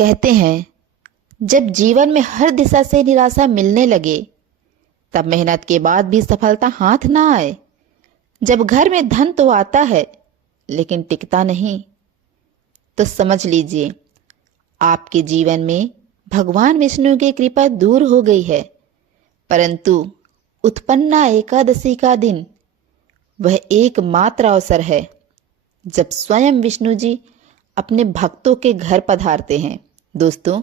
कहते हैं, जब जीवन में हर दिशा से निराशा मिलने लगे तब मेहनत के बाद भी सफलता हाथ ना आए। जब घर में धन तो आता है लेकिन टिकता नहीं, तो समझ लीजिए आपके जीवन में भगवान विष्णु की कृपा दूर हो गई है। परंतु उत्पन्ना एकादशी का दिन वह एकमात्र अवसर है जब स्वयं विष्णु जी अपने भक्तों के घर पधारते हैं। दोस्तों,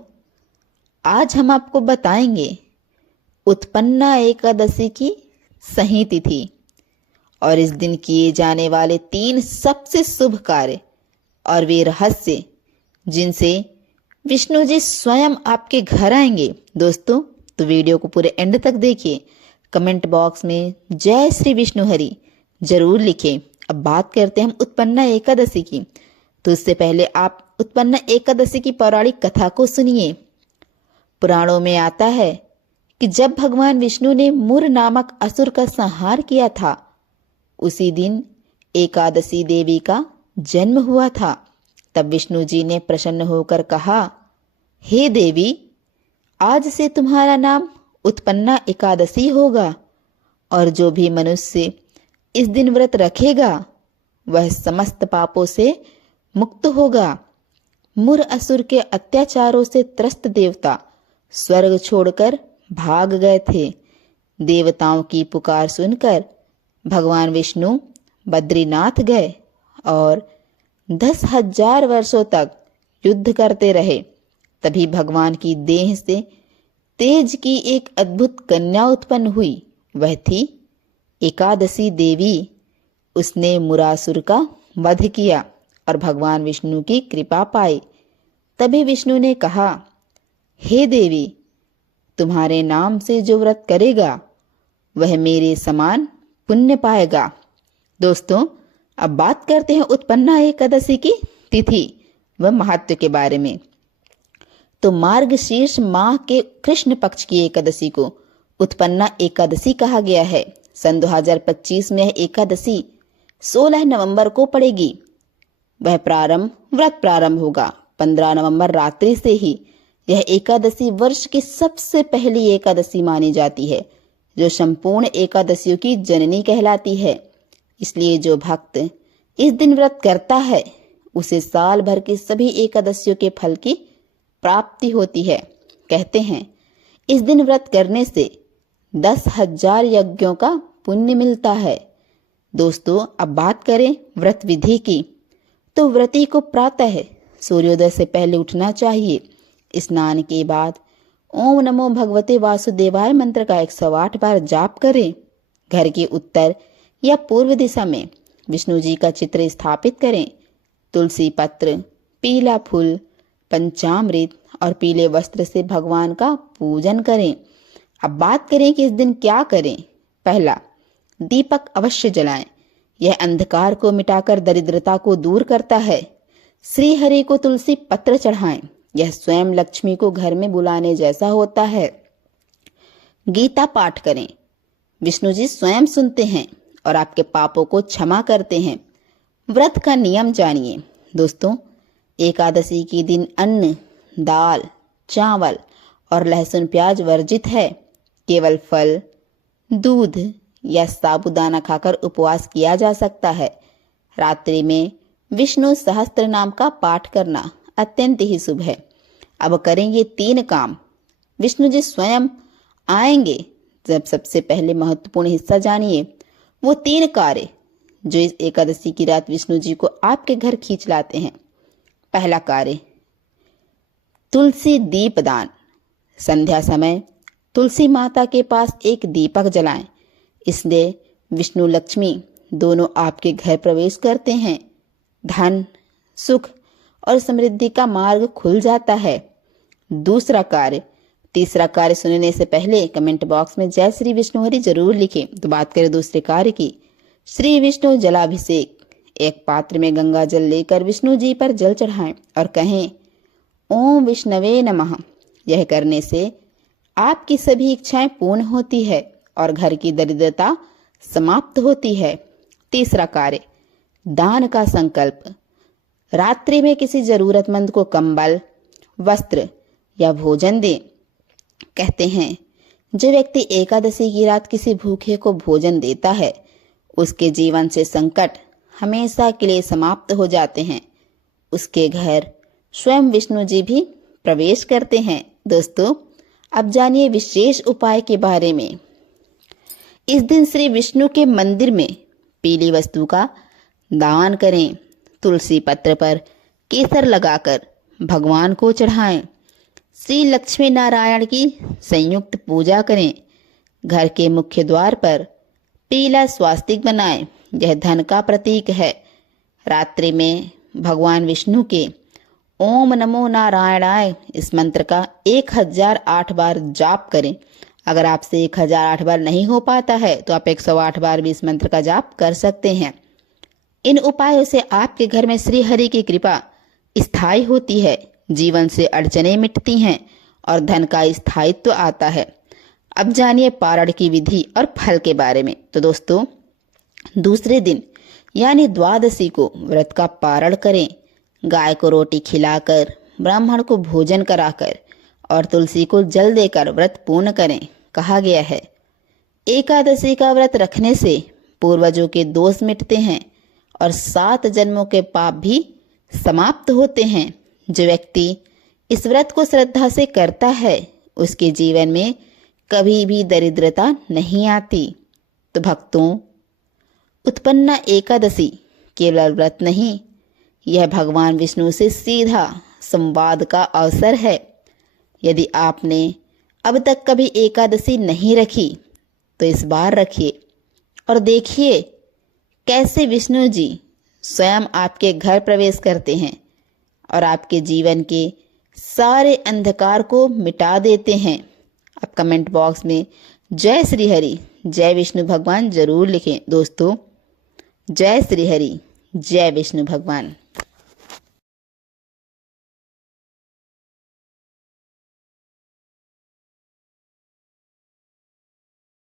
आज हम आपको बताएंगे उत्पन्ना एकादशी की सही तिथि और इस दिन किए जाने वाले 3 सबसे शुभ कार्य और वे रहस्य जिनसे विष्णु जी स्वयं आपके घर आएंगे। दोस्तों, तो वीडियो को पूरे एंड तक देखिए। कमेंट बॉक्स में जय श्री विष्णु हरि जरूर लिखें। अब बात करते हैं हम उत्पन्ना एकादशी की। तो इससे पहले आप उत्पन्ना एकादशी की पौराणिक कथा को सुनिए। पुराणों में आता है कि जब भगवान विष्णु ने मुर नामक असुर का संहार किया था, उसी दिन एकादशी देवी का जन्म हुआ था। तब विष्णु जी ने प्रसन्न होकर कहा, हे देवी, आज से तुम्हारा नाम उत्पन्ना एकादशी होगा और जो भी मनुष्य इस दिन व्रत रखेगा वह समस्त पापों से मुक्त होगा। मुर असुर के अत्याचारों से त्रस्त देवता स्वर्ग छोड़कर भाग गए थे। देवताओं की पुकार सुनकर भगवान विष्णु बद्रीनाथ गए और 10,000 वर्षों तक युद्ध करते रहे। तभी भगवान की देह से तेज की एक अद्भुत कन्या उत्पन्न हुई। वह थी एकादशी देवी। उसने मुरासुर का वध किया और भगवान विष्णु की कृपा पाई। तभी विष्णु ने कहा, हे देवी, तुम्हारे नाम से जो व्रत करेगा वह मेरे समान पुण्य पाएगा। दोस्तों, अब बात करते हैं उत्पन्ना एकादशी की तिथि व महत्व के बारे में। तो मार्गशीर्ष माह के कृष्ण पक्ष की एकादशी को उत्पन्ना एकादशी कहा गया है। सन 2025 में यह एकादशी 16 नवंबर को पड़ेगी। वह व्रत प्रारंभ होगा 15 नवंबर रात्रि से ही। यह एकादशी वर्ष की सबसे पहली एकादशी मानी जाती है, जो संपूर्ण एकादशियों की जननी कहलाती है। इसलिए जो भक्त इस दिन व्रत करता है उसे साल भर की सभी एकादशियों के फल की प्राप्ति होती है। कहते हैं, इस दिन व्रत करने से 10,000 यज्ञों का पुण्य मिलता है। दोस्तों, अब बात करें व्रत विधि की। तो व्रती को प्रातः सूर्योदय से पहले उठना चाहिए। स्नान के बाद ओम नमो भगवते वासुदेवाय मंत्र का 108 बार जाप करें। घर के उत्तर या पूर्व दिशा में विष्णु जी का चित्र स्थापित करें। तुलसी पत्र, पीला फूल, पंचामृत और पीले वस्त्र से भगवान का पूजन करें। अब बात करें कि इस दिन क्या करें। पहला, दीपक अवश्य जलाएं। यह अंधकार को मिटाकर दरिद्रता को दूर करता है। श्री हरि को तुलसी पत्र चढ़ाएं। यह स्वयं लक्ष्मी को घर में बुलाने जैसा होता है। गीता पाठ करें। विष्णु जी स्वयं सुनते हैं और आपके पापों को क्षमा करते हैं। व्रत का नियम जानिए। दोस्तों, एकादशी के दिन अन्न, दाल, चावल और लहसुन प्याज वर्जित है। केवल फल, दूध या साबूदाना खाकर उपवास किया जा सकता है। रात्रि में विष्णु सहस्त्र नाम का पाठ करना अत्यंत ही शुभ है। अब करेंगे 3 काम। विष्णु जी स्वयं आएंगे। जब सबसे पहले महत्वपूर्ण हिस्सा जानिए, वो 3 कार्य जो इस एकादशी की रात विष्णु जी को आपके घर खींच लाते हैं। पहला कार्य, तुलसी दीपदान। संध्या समय तुलसी माता के पास एक दीपक जलाएं। इससे विष्णु लक्ष्मी दोनों आपके घर प्रवेश करते हैं। धन, सुख और समृद्धि का मार्ग खुल जाता है। तीसरा कार्य सुनने से पहले कमेंट बॉक्स में जय श्री विष्णु हरि जरूर लिखें। तो बात करें दूसरे कार्य की। श्री विष्णु जलाभिषेक। एक पात्र में गंगा जल लेकर विष्णु जी पर जल चढ़ाएं और कहें, ओम विष्णवे नमः। यह करने से आपकी सभी इच्छाएं पूर्ण होती है और घर की दरिद्रता समाप्त होती है। तीसरा कार्य, दान का संकल्प। रात्रि में किसी जरूरतमंद को कंबल, वस्त्र या भोजन दें। कहते हैं, जो व्यक्ति एकादशी की रात किसी भूखे को भोजन देता है, उसके जीवन से संकट हमेशा के लिए समाप्त हो जाते हैं। उसके घर स्वयं विष्णु जी भी प्रवेश करते हैं। दोस्तों, अब जानिए विशेष उपाय के बारे में। इस दिन श्री विष्णु के मंदिर में पीली वस्तु का दान करें। तुलसी पत्र पर केसर लगाकर भगवान को चढ़ाएं। श्री लक्ष्मी नारायण की संयुक्त पूजा करें। घर के मुख्य द्वार पर पीला स्वास्तिक बनाएं। यह धन का प्रतीक है। रात्रि में भगवान विष्णु के ओम नमो नारायणाय इस मंत्र का 1008 बार जाप करें। अगर आपसे 1008 बार नहीं हो पाता है तो आप 108 बार भी इस मंत्र का जाप कर सकते हैं। इन उपायों से आपके घर में श्री हरि की कृपा स्थायी होती है, जीवन से अड़चने मिटती हैं और धन का स्थायित्व आता है। अब जानिए पारण की विधि और फल के बारे में। तो दोस्तों, दूसरे दिन यानी द्वादशी को व्रत का पारण करें। गाय को रोटी खिलाकर, ब्राह्मण को भोजन कराकर और तुलसी को जल देकर व्रत पूर्ण करें। कहा गया है, एकादशी का व्रत रखने से पूर्वजों के दोष मिटते हैं और 7 जन्मों के पाप भी समाप्त होते हैं। जो व्यक्ति इस व्रत को श्रद्धा से करता है, उसके जीवन में कभी भी दरिद्रता नहीं आती। तो भक्तों, उत्पन्ना एकादशी केवल व्रत नहीं, यह भगवान विष्णु से सीधा संवाद का अवसर है। यदि आपने अब तक कभी एकादशी नहीं रखी तो इस बार रखिए और देखिए कैसे विष्णु जी स्वयं आपके घर प्रवेश करते हैं और आपके जीवन के सारे अंधकार को मिटा देते हैं। आप कमेंट बॉक्स में जय श्री हरि, जय विष्णु भगवान जरूर लिखें। दोस्तों, जय श्री हरि, जय विष्णु भगवान।